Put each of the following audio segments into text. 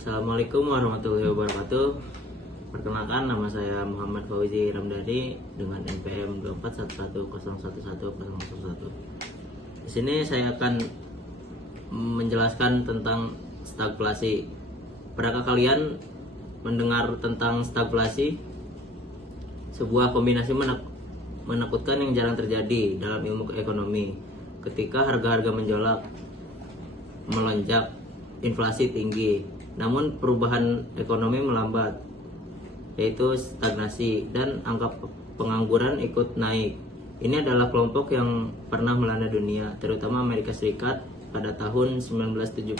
Assalamualaikum warahmatullahi wabarakatuh. Perkenalkan, nama saya Muhammad Fauzi Ramdhani dengan NPM 2411011011. Di sini saya akan menjelaskan tentang stagflasi. Pernahkah kalian mendengar tentang stagflasi? Sebuah kombinasi menakutkan yang jarang terjadi dalam ilmu ekonomi. Ketika harga-harga melonjak, inflasi tinggi, namun perubahan ekonomi melambat, yaitu stagnasi, dan angka pengangguran ikut naik. Ini adalah kelompok yang pernah melanda dunia, terutama Amerika Serikat pada tahun 1970.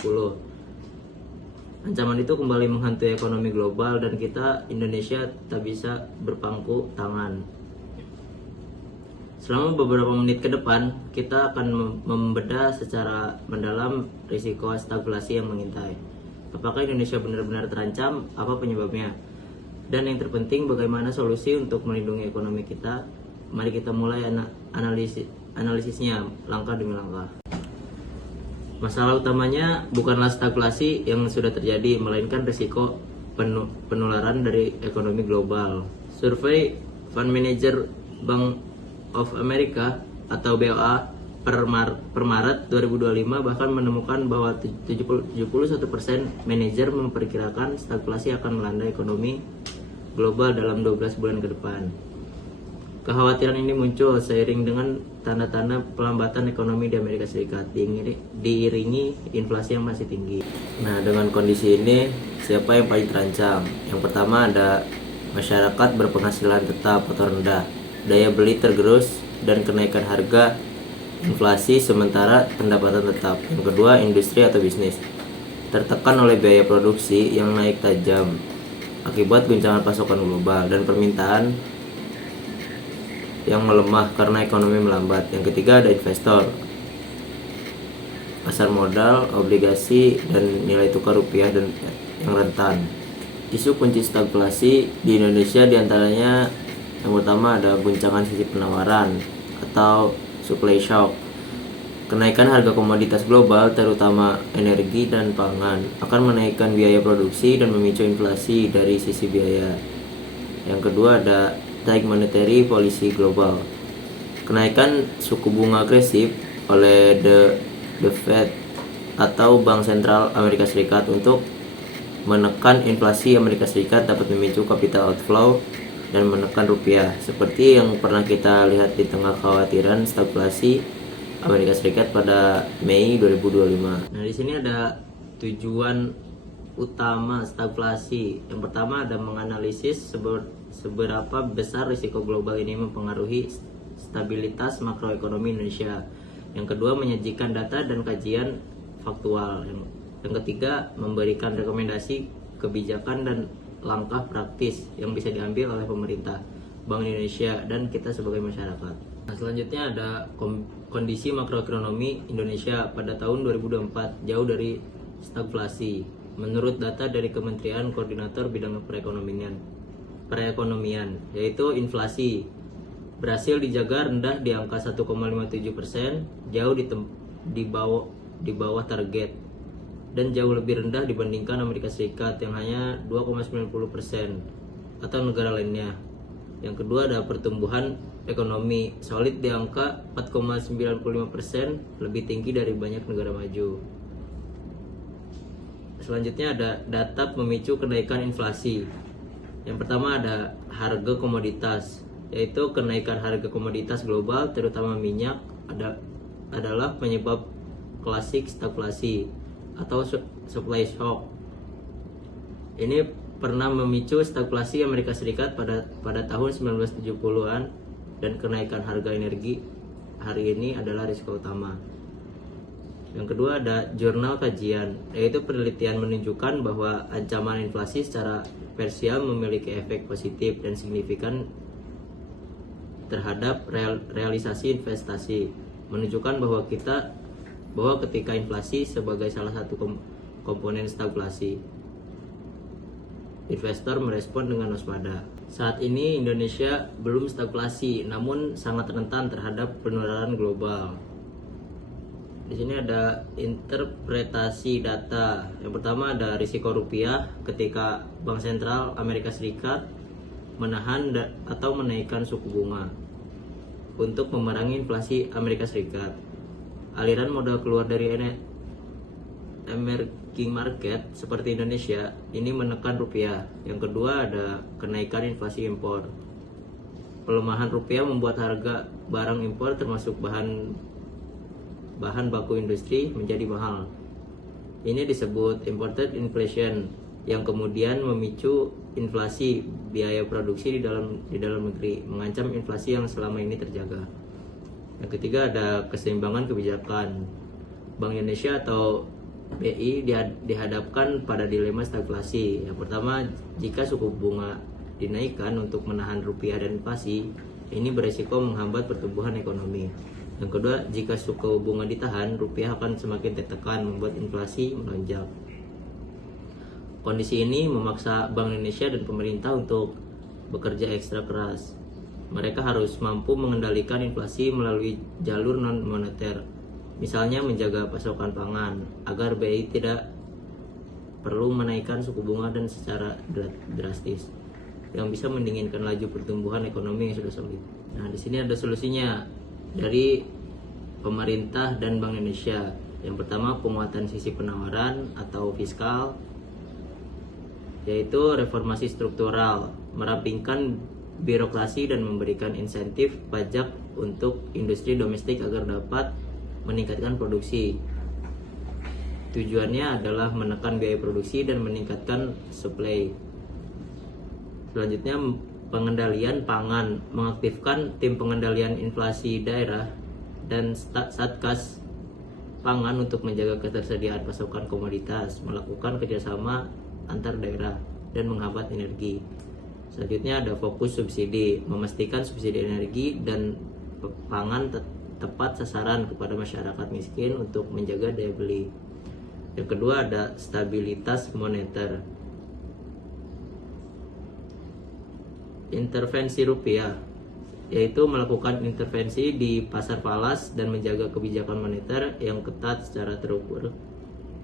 Ancaman itu kembali menghantui ekonomi global dan kita, Indonesia, tak bisa berpangku tangan. Selama beberapa menit ke depan, kita akan membedah secara mendalam risiko stagflasi yang mengintai. Apakah Indonesia benar-benar terancam? Apa penyebabnya? Dan yang terpenting, bagaimana solusi untuk melindungi ekonomi kita? Mari kita mulai analisisnya langkah demi langkah. Masalah utamanya bukanlah stagflasi yang sudah terjadi, melainkan risiko penularan dari ekonomi global. Survei Fund Manager Bank of America atau BOA per Maret 2025 bahkan menemukan bahwa 71% manajer memperkirakan stagflasi akan melanda ekonomi global dalam 12 bulan ke depan. Kekhawatiran ini muncul seiring dengan tanda-tanda pelambatan ekonomi di Amerika Serikat, diiringi inflasi yang masih tinggi. Nah, dengan kondisi ini, siapa yang paling terancam? Yang pertama ada masyarakat berpenghasilan tetap atau rendah, daya beli tergerus, dan kenaikan harga inflasi sementara pendapatan tetap. Yang kedua, industri atau bisnis, tertekan oleh biaya produksi yang naik tajam akibat guncangan pasokan global dan permintaan yang melemah karena ekonomi melambat. Yang ketiga ada investor, pasar modal, obligasi, dan nilai tukar rupiah dan yang rentan. Isu kunci stagflasi di Indonesia diantaranya yang pertama ada guncangan sisi penawaran atau supply shock. Kenaikan harga komoditas global terutama energi dan pangan akan menaikkan biaya produksi dan memicu inflasi dari sisi biaya. Yang kedua ada tight monetary policy global. Kenaikan suku bunga agresif oleh the Fed atau Bank Sentral Amerika Serikat untuk menekan inflasi Amerika Serikat dapat memicu capital outflow dan menekan rupiah, seperti yang pernah kita lihat di tengah kekhawatiran stagflasi Amerika Serikat pada Mei 2025. Nah, di sini ada tujuan utama stagflasi. Yang pertama ada menganalisis seberapa besar risiko global ini mempengaruhi stabilitas makroekonomi Indonesia. Yang kedua, menyajikan data dan kajian faktual. Yang ketiga, memberikan rekomendasi kebijakan dan langkah praktis yang bisa diambil oleh pemerintah, Bank Indonesia, dan kita sebagai masyarakat. Nah, selanjutnya ada kondisi makroekonomi Indonesia pada tahun 2024 jauh dari stagflasi. Menurut data dari Kementerian Koordinator Bidang Perekonomian, yaitu inflasi berhasil dijaga rendah di angka 1,57%, jauh di bawah target, dan jauh lebih rendah dibandingkan Amerika Serikat yang hanya 2,90% atau negara lainnya. Yang kedua ada pertumbuhan ekonomi solid di angka 4,95%, lebih tinggi dari banyak negara maju. Selanjutnya ada data pemicu kenaikan inflasi. Yang pertama ada harga komoditas, yaitu kenaikan harga komoditas global terutama minyak adalah penyebab klasik stagflasi atau supply shock. Ini pernah memicu stagflasi Amerika Serikat pada tahun 1970-an, dan kenaikan harga energi hari ini adalah risiko utama. Yang kedua ada jurnal kajian, yaitu penelitian menunjukkan bahwa ancaman inflasi secara parsial memiliki efek positif dan signifikan terhadap realisasi investasi, menunjukkan bahwa ketika inflasi sebagai salah satu komponen stagflasi, investor merespon dengan waspada. Saat ini Indonesia belum stagflasi, namun sangat rentan terhadap penularan global. Di sini ada interpretasi data. Yang pertama ada risiko rupiah ketika Bank Sentral Amerika Serikat menahan atau menaikkan suku bunga untuk memerangi inflasi Amerika Serikat. Aliran modal keluar dari emerging market seperti Indonesia ini menekan rupiah. Yang kedua ada kenaikan inflasi impor. Pelemahan rupiah membuat harga barang impor termasuk bahan baku industri menjadi mahal. Ini disebut imported inflation yang kemudian memicu inflasi biaya produksi di dalam negeri, mengancam inflasi yang selama ini terjaga. Yang ketiga ada keseimbangan kebijakan. Bank Indonesia atau BI dihadapkan pada dilema stagflasi. Yang pertama, jika suku bunga dinaikkan untuk menahan rupiah dan inflasi, ini beresiko menghambat pertumbuhan ekonomi. Yang kedua, jika suku bunga ditahan, rupiah akan semakin tertekan, membuat inflasi melonjak. Kondisi ini memaksa Bank Indonesia dan pemerintah untuk bekerja ekstra keras. Mereka harus mampu mengendalikan inflasi melalui jalur non-moneter, misalnya menjaga pasokan pangan, agar BI tidak perlu menaikkan suku bunga dan secara drastis, yang bisa mendinginkan laju pertumbuhan ekonomi yang sudah solid. Nah, di sini ada solusinya dari pemerintah dan Bank Indonesia. Yang pertama, penguatan sisi penawaran atau fiskal, yaitu reformasi struktural, merampingkan birokrasi dan memberikan insentif pajak untuk industri domestik agar dapat meningkatkan produksi. Tujuannya adalah menekan biaya produksi dan meningkatkan supply. Selanjutnya, pengendalian pangan, mengaktifkan tim pengendalian inflasi daerah dan satgas pangan untuk menjaga ketersediaan pasokan komoditas, melakukan kerjasama antar daerah dan menghambat energi. Selanjutnya ada fokus subsidi, memastikan subsidi energi dan pangan tepat sasaran kepada masyarakat miskin untuk menjaga daya beli. Yang kedua ada stabilitas moneter. Intervensi rupiah, yaitu melakukan intervensi di pasar falas dan menjaga kebijakan moneter yang ketat secara terukur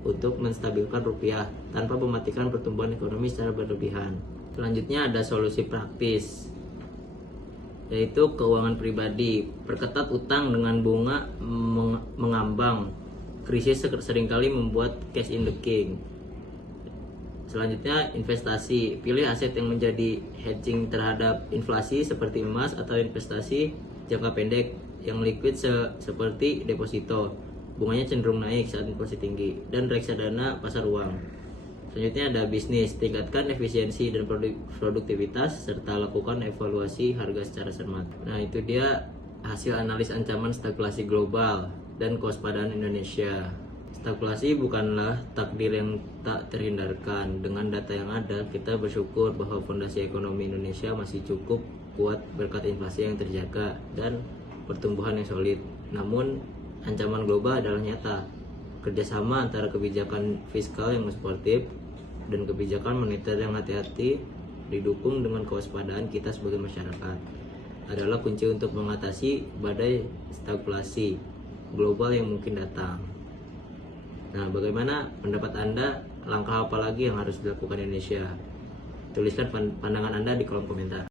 untuk menstabilkan rupiah tanpa mematikan pertumbuhan ekonomi secara berlebihan. Selanjutnya ada solusi praktis, yaitu keuangan pribadi, perketat utang dengan bunga mengambang. Krisis seringkali membuat cash in the king. Selanjutnya investasi, pilih aset yang menjadi hedging terhadap inflasi seperti emas atau investasi jangka pendek yang liquid seperti deposito. Bunganya cenderung naik saat inflasi tinggi, dan reksadana pasar uang. Selanjutnya ada bisnis, tingkatkan efisiensi dan produktivitas serta lakukan evaluasi harga secara cermat. Nah, itu dia hasil analis ancaman stagflasi global dan kewaspadaan Indonesia. Stagflasi bukanlah takdir yang tak terhindarkan. Dengan data yang ada, kita bersyukur bahwa fondasi ekonomi Indonesia masih cukup kuat berkat inflasi yang terjaga dan pertumbuhan yang solid. Namun, ancaman global adalah nyata. Kerjasama antara kebijakan fiskal yang sportif dan kebijakan moneter yang hati-hati didukung dengan kewaspadaan kita sebagai masyarakat adalah kunci untuk mengatasi badai stagflasi global yang mungkin datang. Nah, bagaimana pendapat Anda? Langkah apa lagi yang harus dilakukan Indonesia? Tuliskan pandangan Anda di kolom komentar.